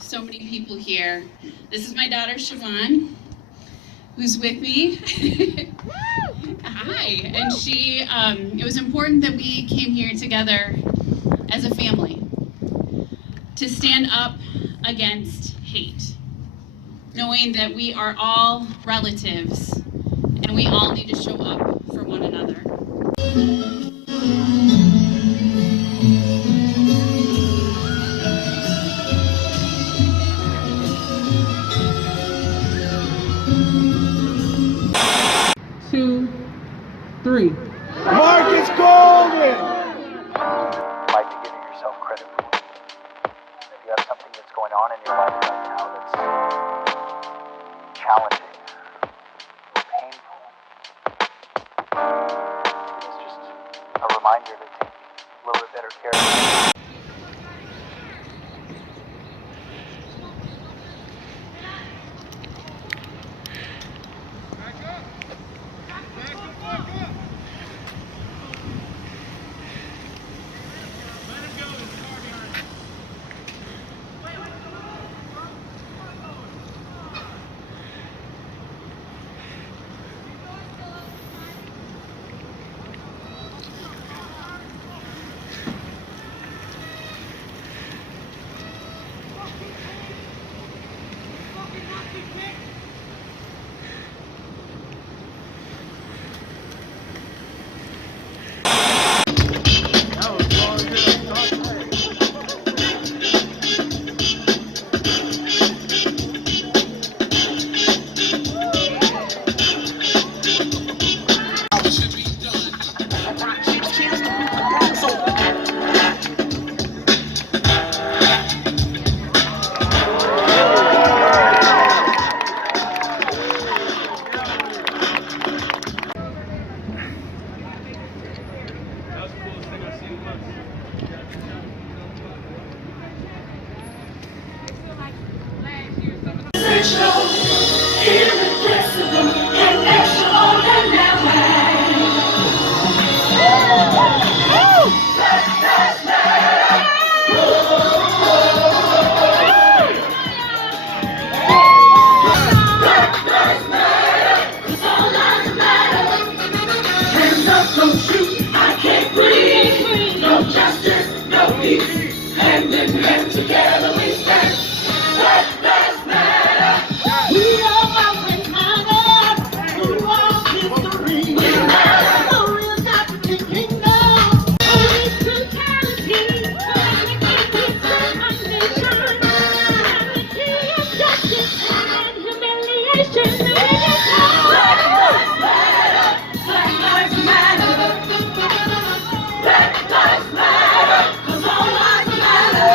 So many people here. This is my daughter Siobhan, who's with me. Hi, and it was important that we came here together as a family to stand up against hate, knowing that we are all relatives and we all need to show up for one another. Two, three. Marcus Golden! You might be giving yourself credit for it. If you have something that's going on in your life right now that's challenging, painful, it's just a reminder to take a little bit better care of yourself. Hand in hand together we stand. Black lives matter. We are always matter. Who are history? We matter. So we'll stop the kingdom. Police brutality. Anarchy of justice and humiliation. Black lives matter. Black lives matter. Black lives matter. 'Cause all lives matter.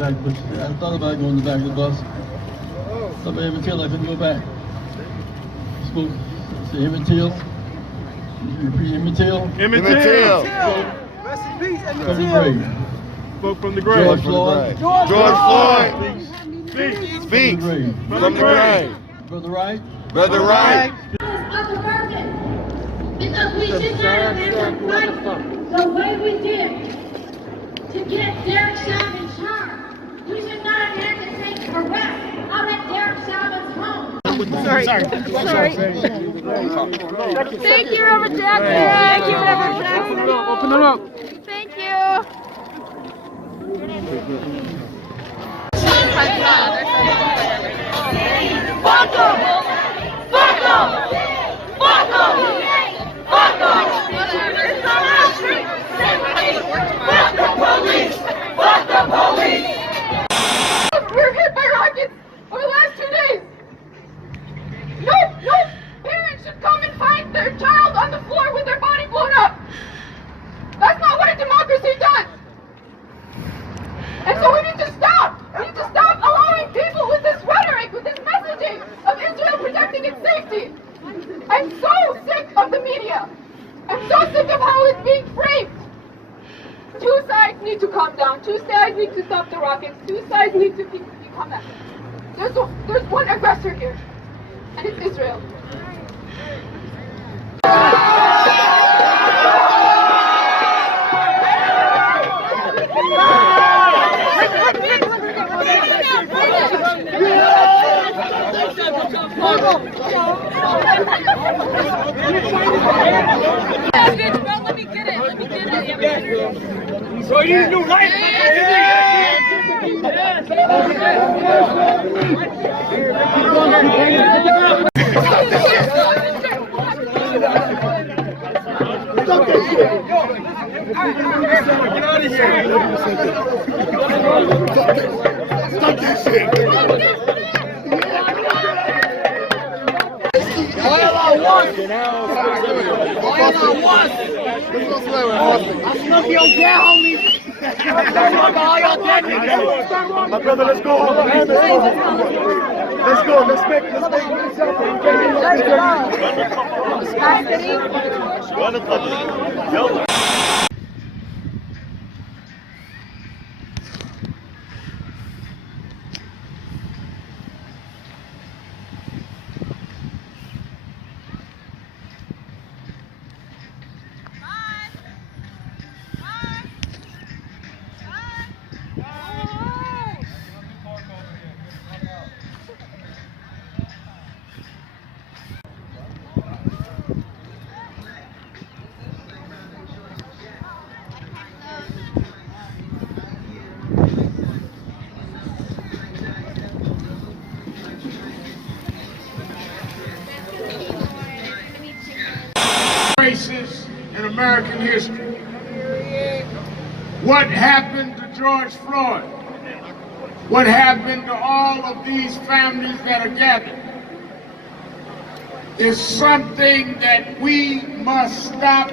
I thought about going to the back of the bus. Thought about Emmett Till, I couldn't go back. Spoke to Emmett Till. You repeat Emmett Till. Emmett Till! Rest in peace, Emmett From the Till. grave. Spoke from the grave. George Floyd. George Floyd! Speaks Speaks from the grave. from the grave. Brother Wright. Brother Wright! Because we did not have to fight the way we did to get Derek Chauvin charged. We should not have had to take arrest out at Derek Chauvin's home. Sorry. Thank you, Reverend Jackson. Thank you, Reverend Jackson. Open it up. Thank you. Fuck 'em! Fuck 'em! Fuck 'em! Fuck 'em! Fuck the police! Fuck the police! We're hit by rockets over the last 2 days. No parent should come and find their child on the floor with their body blown up. That's not what a democracy does. And so we need to stop. We need to stop allowing people with this rhetoric, with this messaging of Israel protecting its safety. I'm so sick of the media. I'm so sick of how it's being framed. Two sides sides need to calm down. Two sides need to stop the rockets. Two sides need to become that. There's one aggressor here, and it's Israel. So you new life. Get out of here. Stop this shit. My brother, let's go. Let's go. Let's make races in American history. What happened to George Floyd? What happened to all of these families that are gathered is something that we must stop,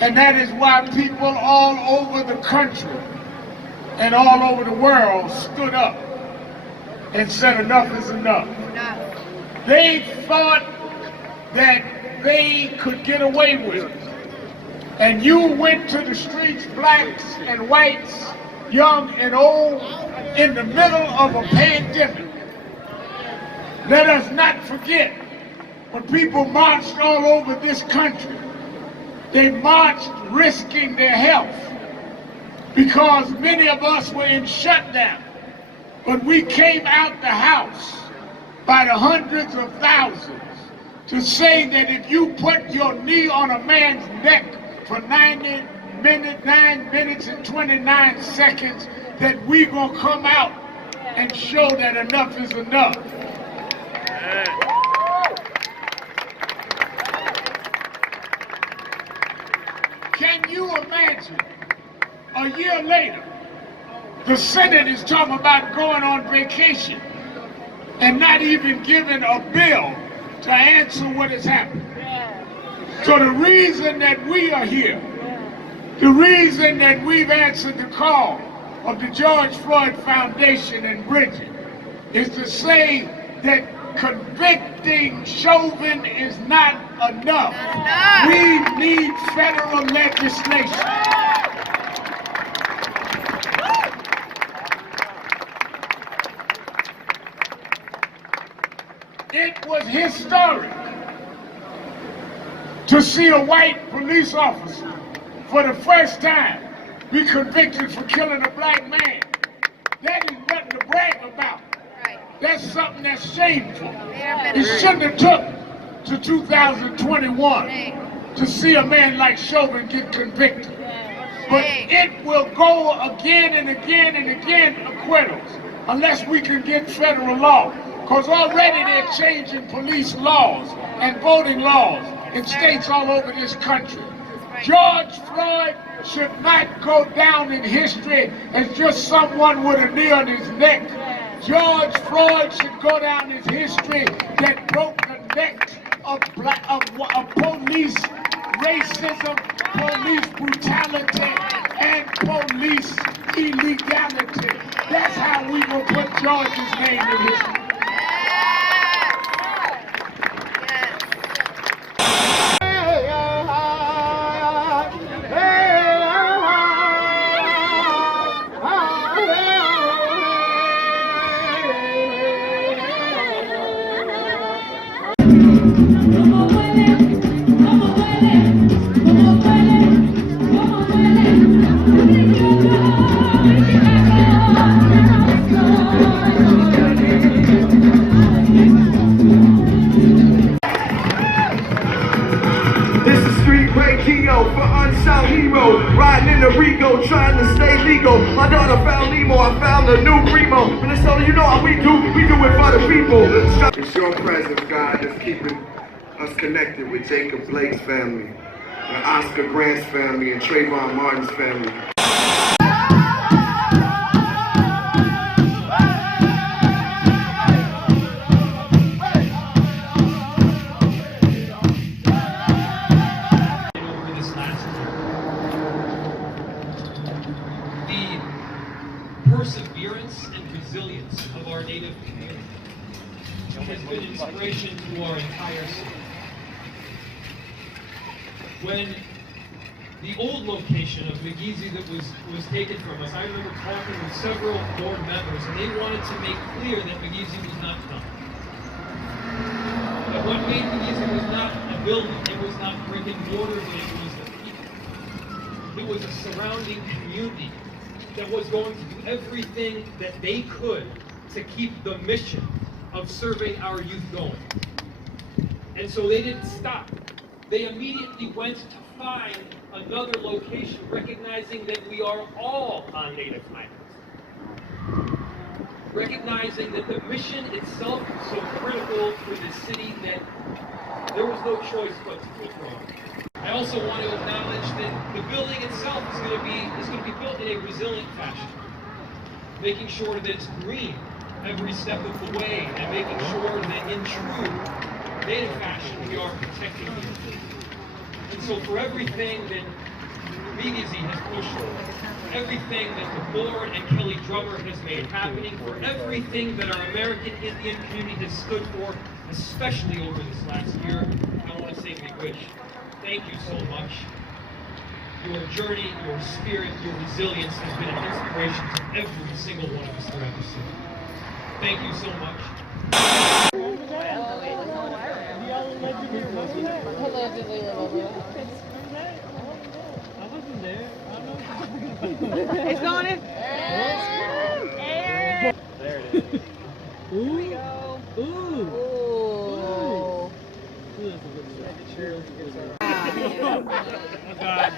and that is why people all over the country and all over the world stood up and said enough is enough. They thought that they could get away with it. And you went to the streets, blacks and whites, young and old, in the middle of a pandemic. Let us not forget, when people marched all over this country, they marched risking their health because many of us were in shutdown. But we came out the house by the hundreds of thousands to say that if you put your knee on a man's neck for 9 minutes and 29 seconds, that we gonna come out and show that enough is enough. Can you imagine, a year later, the Senate is talking about going on vacation and not even giving a bill to answer what has happened. So the reason that we are here, the reason that we've answered the call of the George Floyd Foundation and Bridget is to say that convicting Chauvin is not enough. We need federal legislation. It was historic to see a white police officer for the first time be convicted for killing a black man. That is nothing to brag about. That's something that's shameful. It shouldn't have took to 2021 to see a man like Chauvin get convicted. But it will go again and again and again acquittals unless we can get federal law. Because already they're changing police laws and voting laws in states all over this country. George Floyd should not go down in history as just someone with a knee on his neck. George Floyd should go down in history that broke the necks of police racism, police brutality, and police illegality. That's how we will put George's name in history. Leo for unsung hero. Riding in the Rico, trying to stay legal. My daughter found Nemo, I found a new primo. Minnesota, you know how we do it for the people. It's your presence, God, that's keeping us connected with Jacob Blake's family, and Oscar Grant's family, and Trayvon Martin's family. Over this last year, the perseverance and resilience of our Native community has been an inspiration to our entire city. When the old location of McGeezy that was taken from us, I remember talking with several board members, and they wanted to make clear that McGeezy was not done. That what made McGeezy was not a building, it was not brick and mortar, but it was the people. It was a surrounding community that was going to do everything that they could to keep the mission of serving our youth going. And so they didn't stop. They immediately went to find another location, recognizing that we are all on Native lands. Recognizing that the mission itself is so critical for the city that there was no choice but to withdraw. I also want to acknowledge that the building itself is going to be built in a resilient fashion, making sure that it's green every step of the way, and making sure that in true Native fashion we are protecting the youth. And so for everything that McGeezy has pushed for, everything that the board and Kelly Drummer has made happening, for everything that our American Indian community has stood for, especially over this last year, I want to say big wish. Thank you so much. Your journey, your spirit, your resilience has been an inspiration to every single one of us throughout the city. Thank you so much. It's going in. There it is. Ooh. Here we go. Ooh. Ooh. Oh God.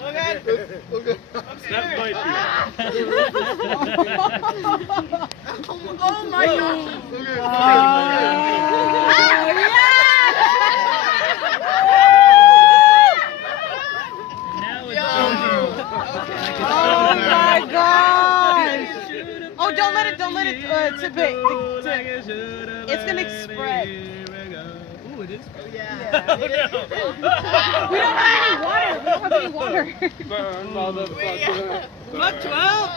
Oh God. That might be. Oh my gosh. Oh my gosh. Oh, don't let it tip it. It's gonna spread. Ooh, it is. Yeah. We don't have any water. Burn, motherfucker. Blood 12.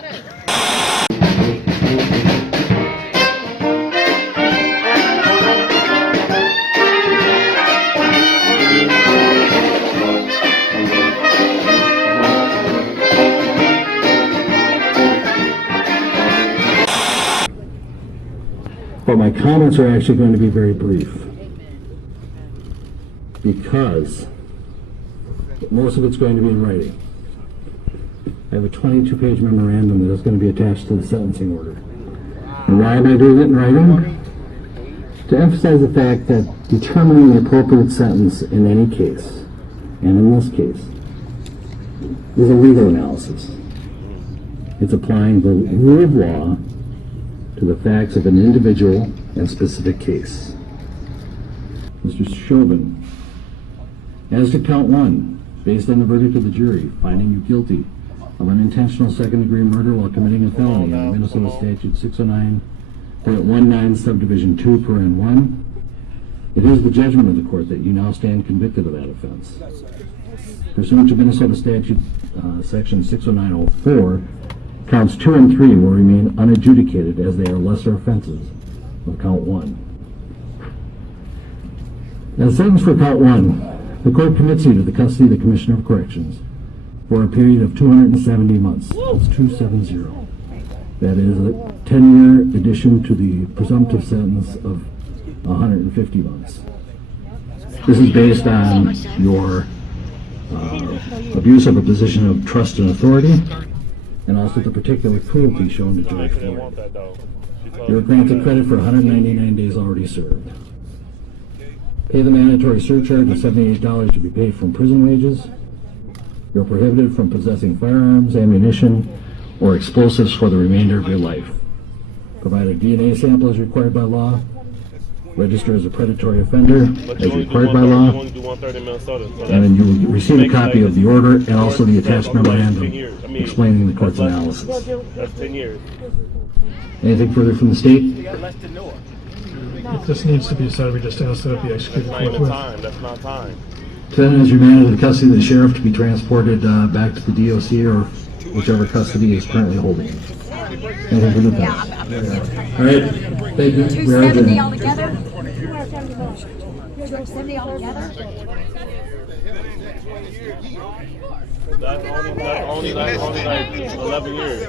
But my comments are actually going to be very brief, because most of it's going to be in writing. I have a 22-page memorandum that is going to be attached to the sentencing order. And why am I doing it in writing? To emphasize the fact that determining the appropriate sentence in any case, and in this case, is a legal analysis. It's applying the rule of law to the facts of an individual and specific case. Mr. Chauvin, as to count 1, based on the verdict of the jury, finding you guilty of unintentional second-degree murder while committing a felony under Minnesota Statute 609.19 subdivision 2 paren 1, it is the judgment of the court that you now stand convicted of that offense. Pursuant to Minnesota Statute section 609.04, counts 2 and 3 will remain unadjudicated as they are lesser offenses of count 1. As sentence for count 1, the court commits you to the custody of the Commissioner of Corrections for a period of 270 months. That's 270. That is a 10-year addition to the presumptive sentence of 150 months. This is based on your abuse of a position of trust and authority, and also the particular cruelty shown to George Floyd. You are granted credit for 199 days already served. Pay the mandatory surcharge of $78 to be paid from prison wages. You're prohibited from possessing firearms, ammunition, or explosives for the remainder of your life. Provide a DNA sample as required by law. Register as a predatory offender as required by law. And then you will receive a copy of the order and also the attached memorandum explaining the court's analysis. That's 10 years. Anything further from the state? If this needs to be decided, we just ask that it be executed forthwith. That's not time. Defendant is remanded to the custody of the sheriff to be transported back to the DOC or whichever custody he is currently holding. Anything for the defense? All right, thank you. We are 270 adjourned. altogether? 270 altogether? That's only like 11 years.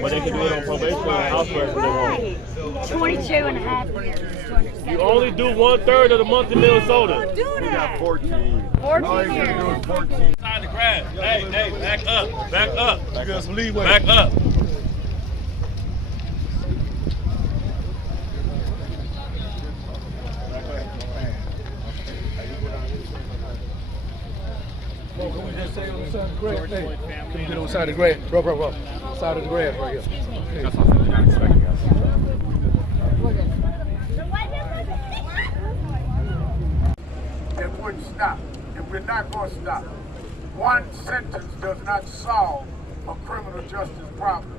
But they can do it on probation or house arrest if they want. 22 and a half years. You only do 1/3 of the month in Minnesota. We got 14. 14 years. 14. Time to grab. Hey, back up. Back up. You got some leeway. Back up. Just say on the side of the grave. Hey, can you get on the side of the grave? Bro. Side of the grave right here. That's something you're not expecting us. It wouldn't stop. And we're not going to stop. One sentence does not solve a criminal justice problem.